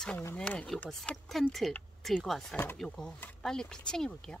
저 오늘 요거 새 텐트 들고 왔어요. 요거 빨리 피칭해 볼게요.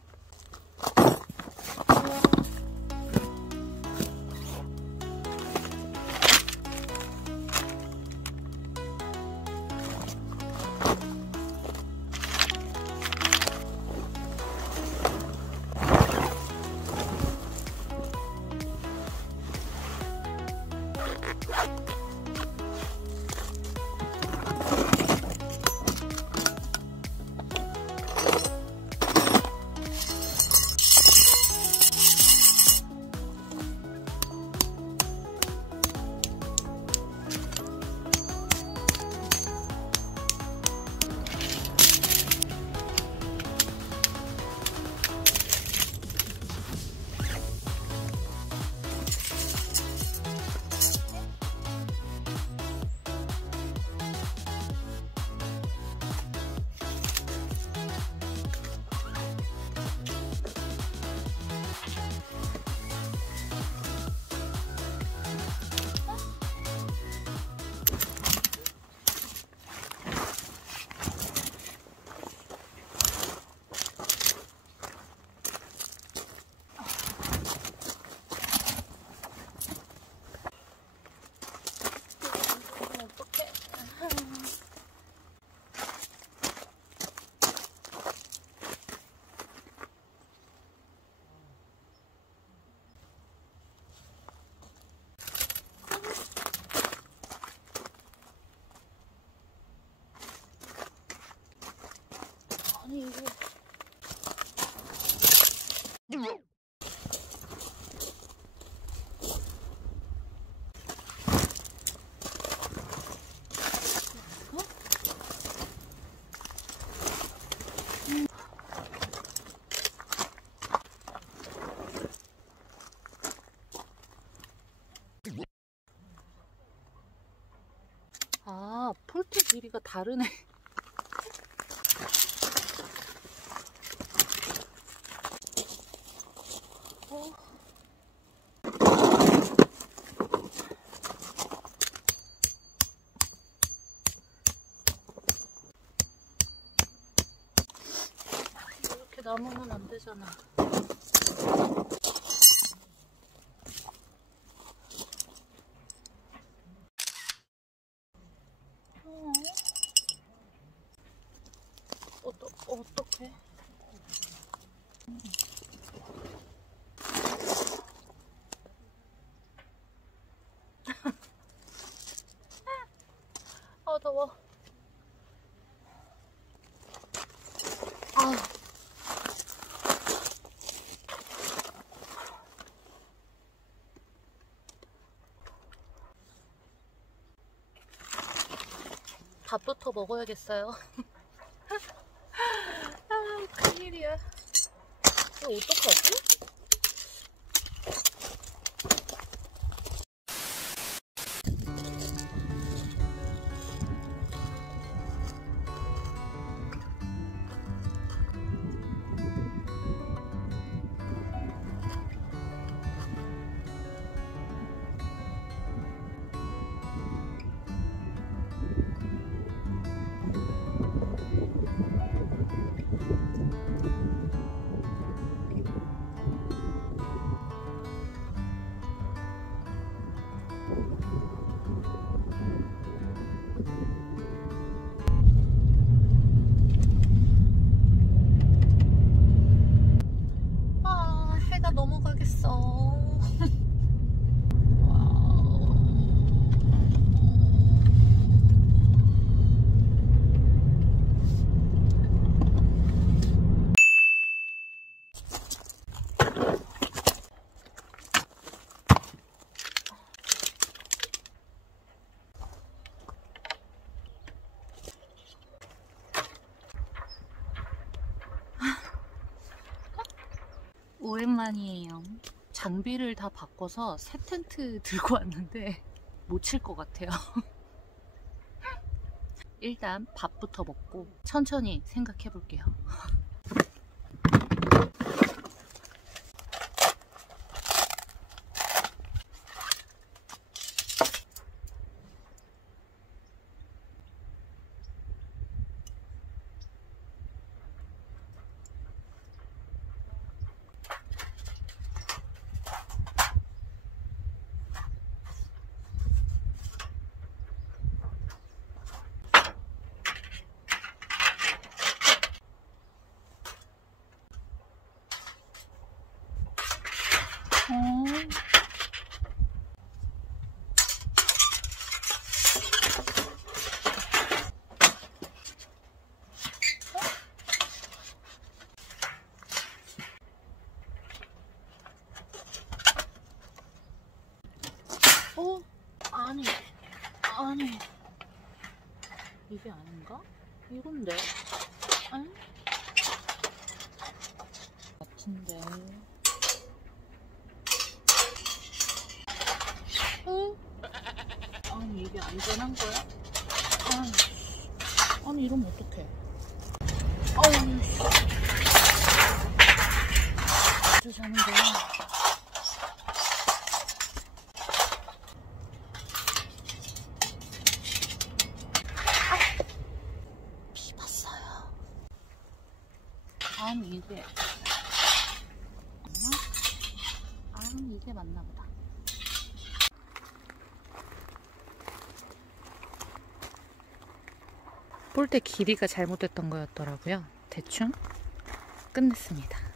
아니 이거 아, 폴트 길이가 다르네. 이렇게 남으면 안 되잖아. 어떡해? 아, 더워. 아. 밥부터 먹어야겠어요. 아, 큰일이야. 이거 어떡하지? 해가 넘어가겠어. 오랜만이에요. 장비를 다 바꿔서 새 텐트 들고 왔는데 못 칠 것 같아요. 일단 밥부터 먹고 천천히 생각해 볼게요. 이게 아닌가? 이건데? 아니? 같은데. 응? 아니 이게 안전한 거야? 아니 이러면 어떡해? 아우 어쩌 자는 거야? 비봤어요. 아니 이게 맞나? 아니 이게 맞나 보다. 볼때 길이가 잘못됐던 거였더라고요. 대충 끝냈습니다.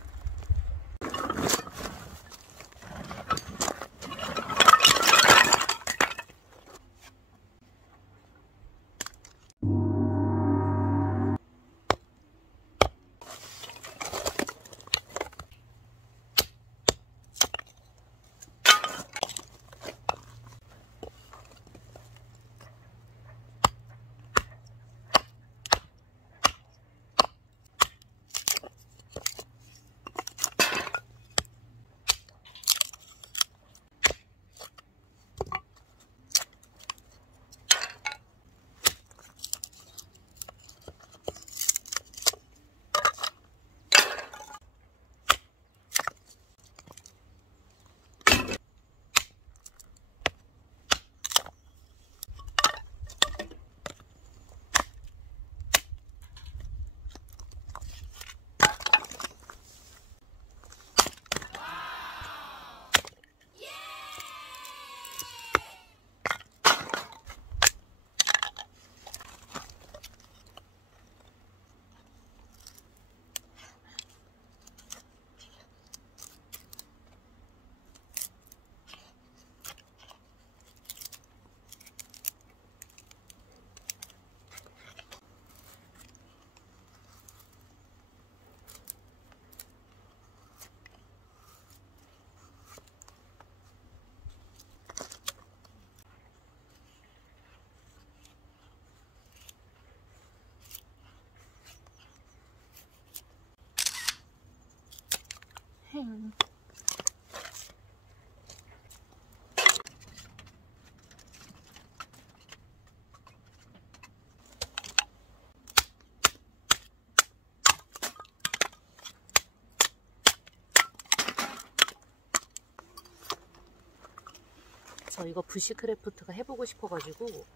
저 이거 부시크래프트가 해보고 싶어가지고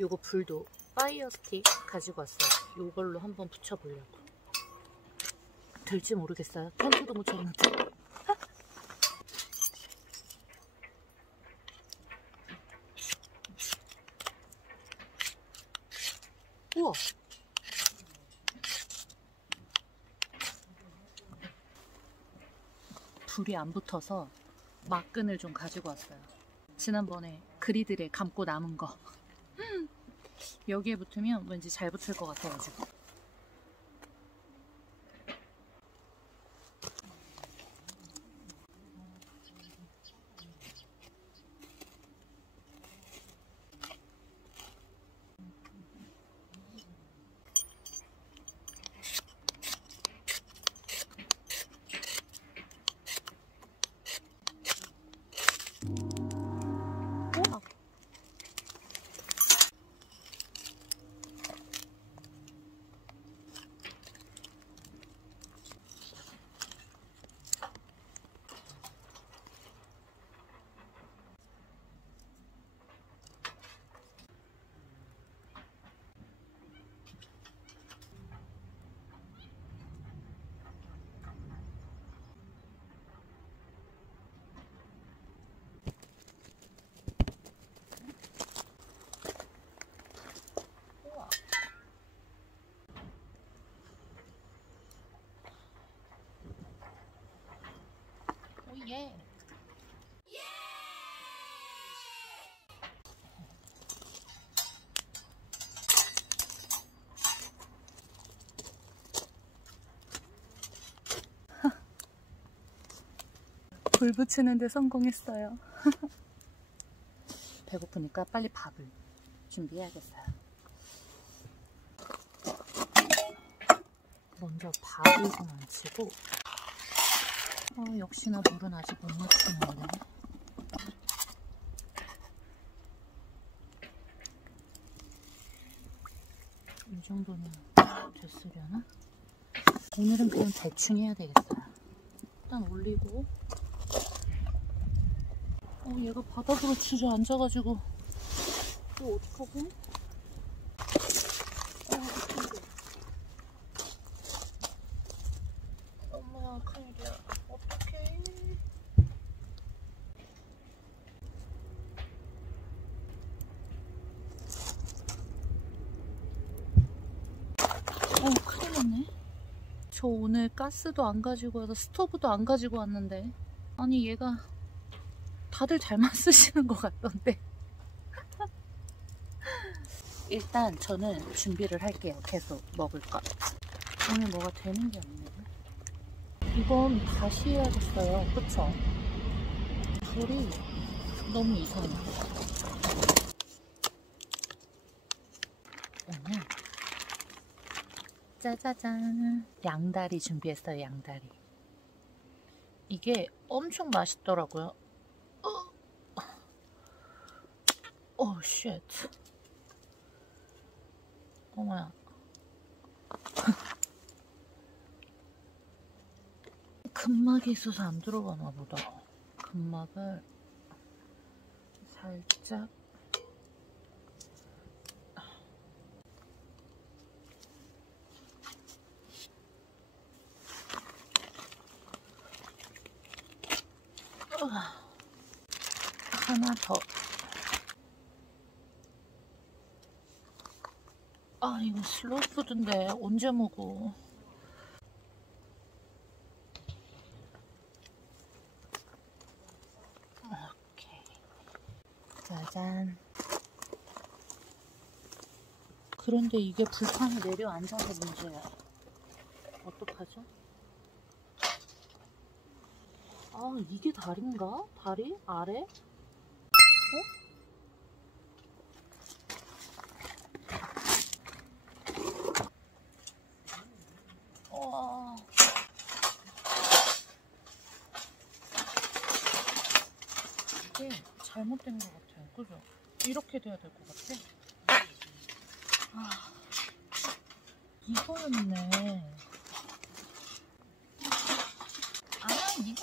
요거 불도 파이어 스틱 가지고 왔어요. 요걸로 한번 붙여보려고. 될지 모르겠어요. 텐트도 못 쳤는데. 우와. 불이 안 붙어서 막끈을 좀 가지고 왔어요. 지난번에 그리들에 감고 남은 거. 여기에 붙으면 왠지 잘 붙을 것 같아가지고. 예. 불 붙이는데 성공했어요. 배고프니까 빨리 밥을 준비해야겠어요. 먼저 밥을 좀 안 치고, 역시나 물은 아직 못 맞추는데. 이 정도면 됐으려나? 오늘은 그냥 대충 해야 되겠어요. 일단 올리고. 얘가 바닥으로 주저앉아가지고 이거 어떡하고? 엄마야, 큰일이야. 어떡해. 큰일 났네. 저 오늘 가스도 안 가지고 와서 스토브도 안 가지고 왔는데, 아니 얘가 다들 잘만 쓰시는 것 같던데. 일단 저는 준비를 할게요. 계속 먹을 것. 오늘 뭐가 되는 게 없네. 이건 다시 해야겠어요. 그쵸? 불이 너무 이상해. 오늘 짜자잔, 양다리 준비했어요. 양다리. 이게 엄청 맛있더라고요. 쉣. 어머야. 근막이 있어서 안 들어가나 보다. 근막을 살짝. 하나 더. 이거 슬로우 푸드인데 언제 먹어? 오케이. 짜잔. 그런데 이게 불판에 내려앉아서 문제야. 어떡하죠? 이게 다리인가? 다리? 아래? 이게 잘못된 것 같아요. 그죠? 이렇게 돼야 될 것 같아. 이거였네. 이거였네.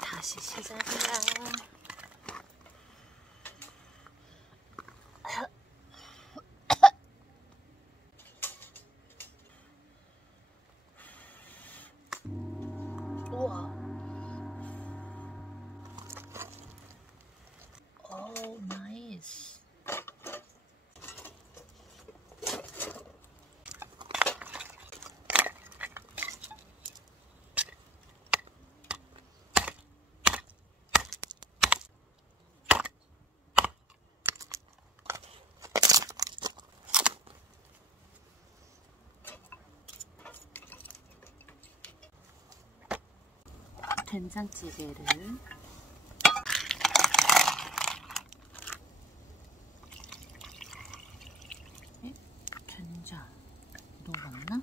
다시 시작이야. 우와. 나이스. 된장찌개를 된장 넣었나?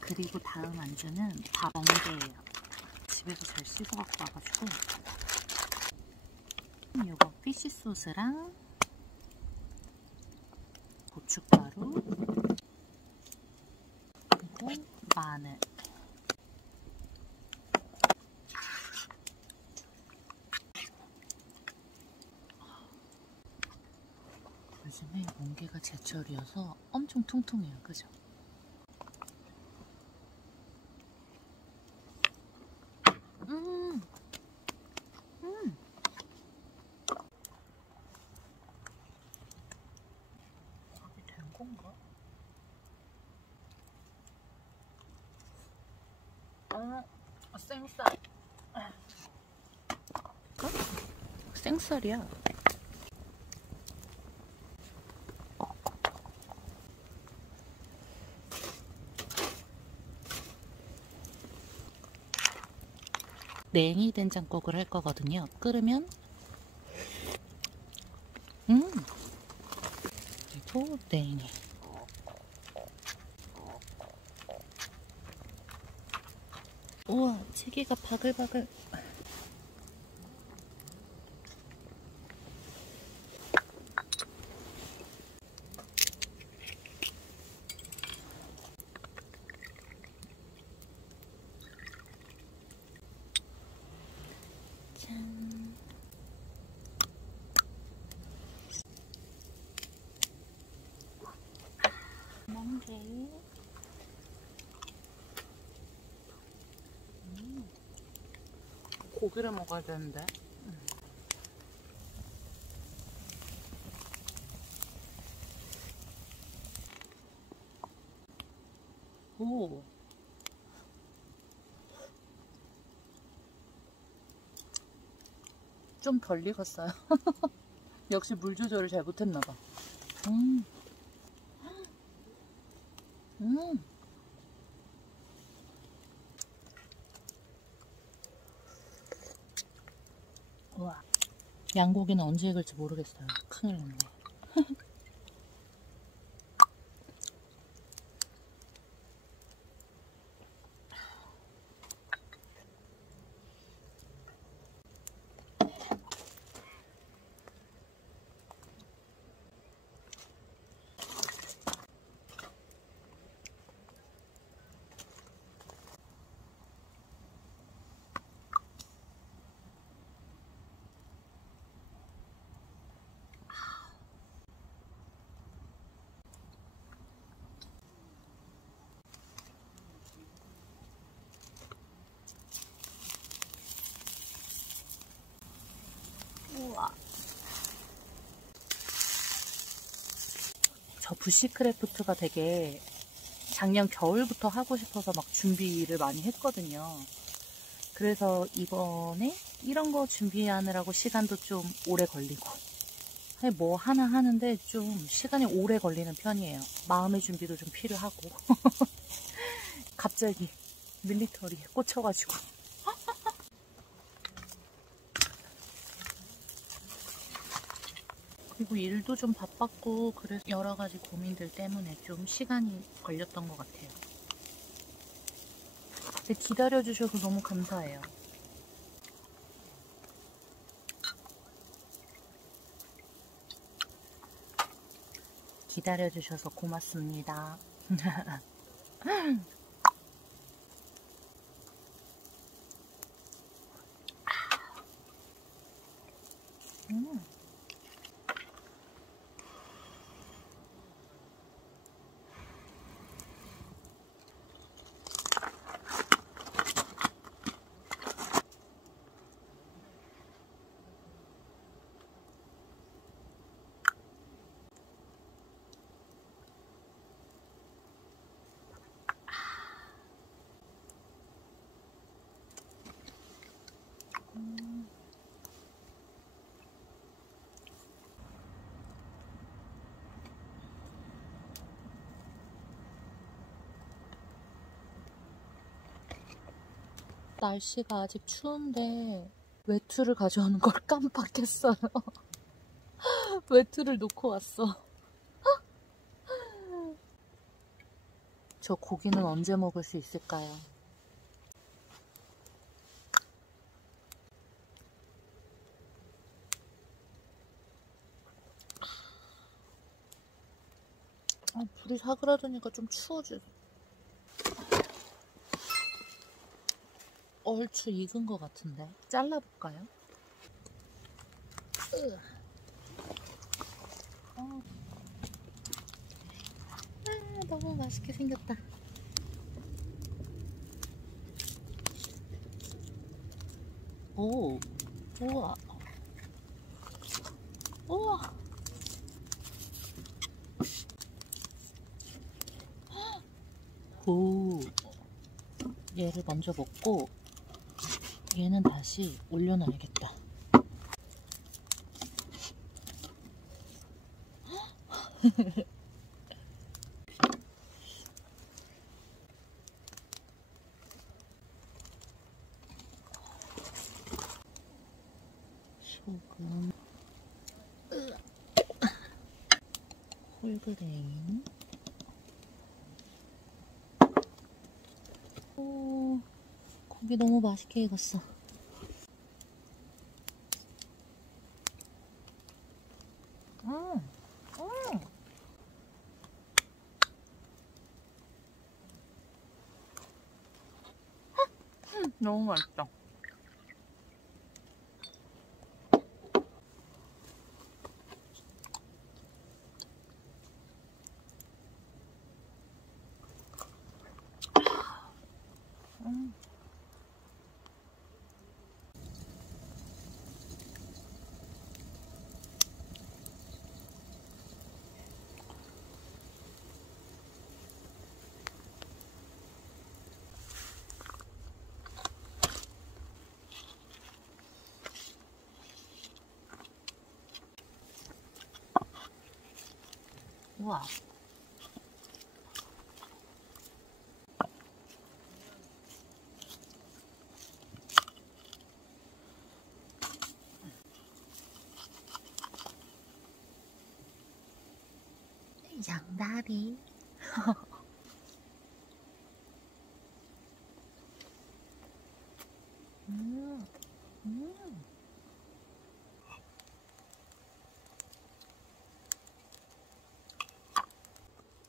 그리고 다음 안주는 밥안개예요. 집에서 잘 씻어갖고 와가지고 이거 피쉬 소스랑 고춧가루 그리고 마늘. 요즘에 멍게가 제철이어서 엄청 통통해요. 그죠? 밥이 된 건가? 생쌀. 생쌀이야. 냉이 된장국을 할 거거든요. 끓으면 그리고 냉이. 우와, 치기가 바글바글. 짠. 멍게. 고기를 먹어야 되는데. 오. 좀 덜 익었어요. 역시 물 조절을 잘 못했나봐. 음. 음. 우와. 양고기는 언제 익을지 모르겠어요. 큰일 났네. 우와. 저 부시크래프트가 되게 작년 겨울부터 하고 싶어서 막 준비를 많이 했거든요. 그래서 이번에 이런 거 준비하느라고 시간도 좀 오래 걸리고, 뭐 하나 하는데 좀 시간이 오래 걸리는 편이에요. 마음의 준비도 좀 필요하고. 갑자기 밀리터리에 꽂혀가지고. 그리고 일도 좀 바빴고, 그래서 여러 가지 고민들 때문에 좀 시간이 걸렸던 것 같아요. 근데 기다려주셔서 너무 감사해요. 기다려주셔서 고맙습니다. 날씨가 아직 추운데 외투를 가져오는 걸 깜빡했어요. 외투를 놓고 왔어. 저 고기는 언제 먹을 수 있을까요? 불이 사그라드니까 좀 추워져. 얼추 익은 것 같은데 잘라볼까요? 너무 맛있게 생겼다. 오, 우와, 우와. 오, 얘를 먼저 먹고 얘는 다시 올려놔야겠다. 소금, 홀그레인. 오, 고기 너무 맛있게 익었어. 너무 맛있다. 우와. 양다리.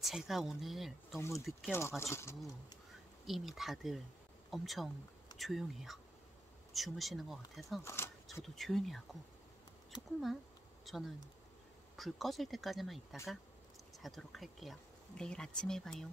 제가 오늘 너무 늦게 와가지고 이미 다들 엄청 조용해요. 주무시는 것 같아서 저도 조용히 하고 조금만 저는 불 꺼질 때까지만 있다가 자도록 할게요. 내일 아침에 봐요.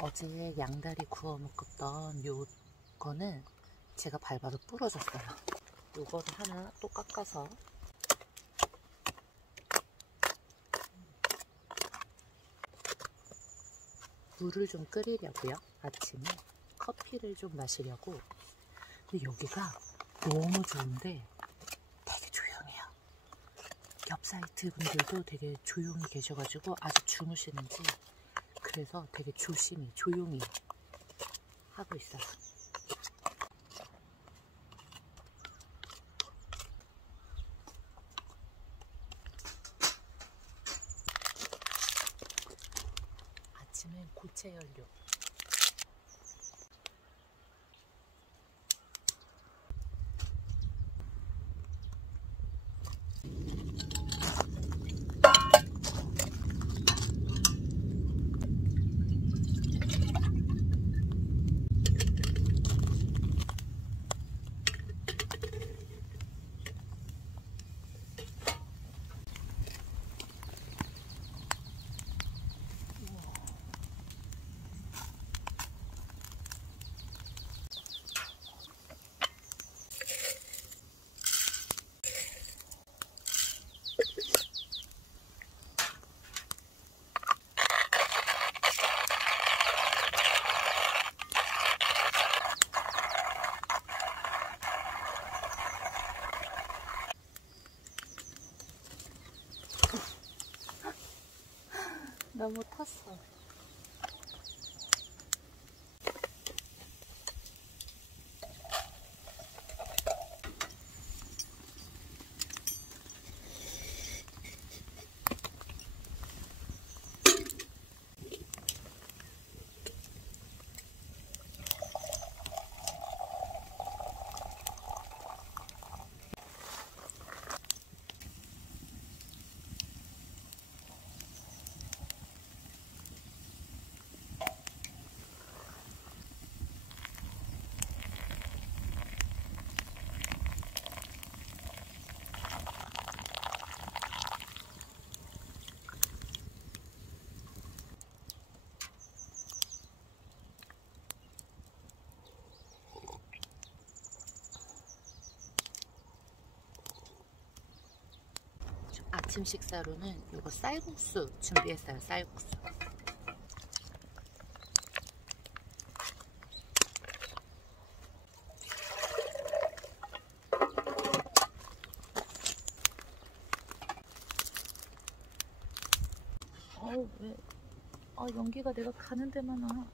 어제 양다리 구워 먹었던 요거는 제가 밟아서 부러졌어요. 요거를 하나 또 깎아서 물을 좀 끓이려고요. 아침에 커피를 좀 마시려고. 근데 여기가 너무 좋은데 되게 조용해요. 옆 사이트 분들도 되게 조용히 계셔가지고 아직 주무시는지, 그래서 되게 조용히 하고 있어요. 아침엔 고체 연료. 너무 탔어. 아침 식사로는 요거 쌀국수 준비했어요. 쌀국수. 왜? 연기가 내가 가는 데만 와.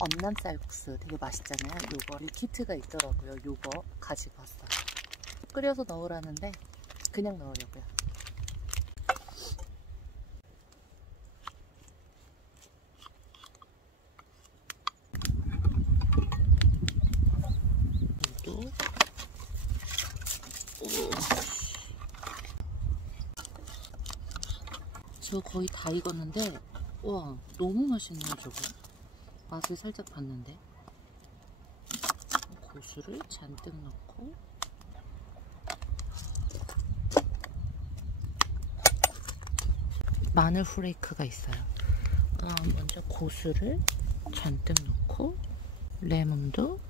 엄남 쌀국수 되게 맛있잖아요. 요거는 키트가 있더라고요. 요거 가지고 왔어요. 끓여서 넣으라는데 그냥 넣으려고요. 저 거의 다 익었는데 와 너무 맛있네요. 저거 맛을 살짝 봤는데 고수를 잔뜩 넣고 마늘 후레이크가 있어요. 먼저 고수를 잔뜩 넣고 레몬도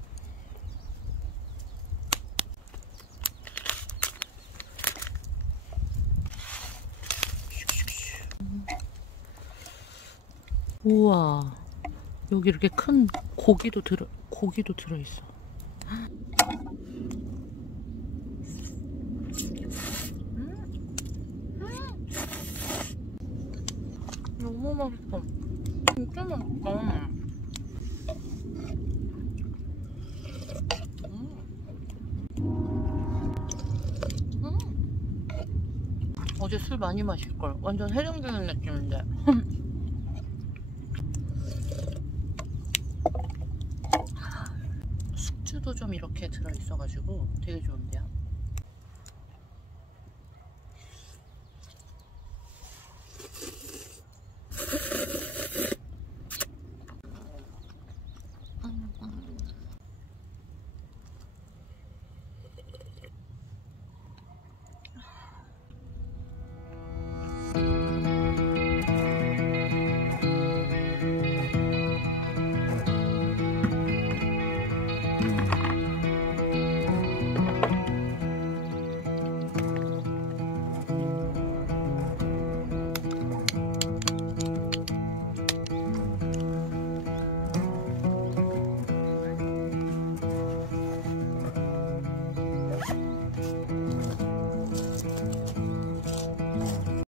우와 여기 이렇게 큰 고기도 들어있어. 너무 맛있어. 진짜 맛있다. 어제 술 많이 마실걸. 완전 해장되는 느낌인데. 숙주도 좀 이렇게 들어있어가지고 되게 좋은데요.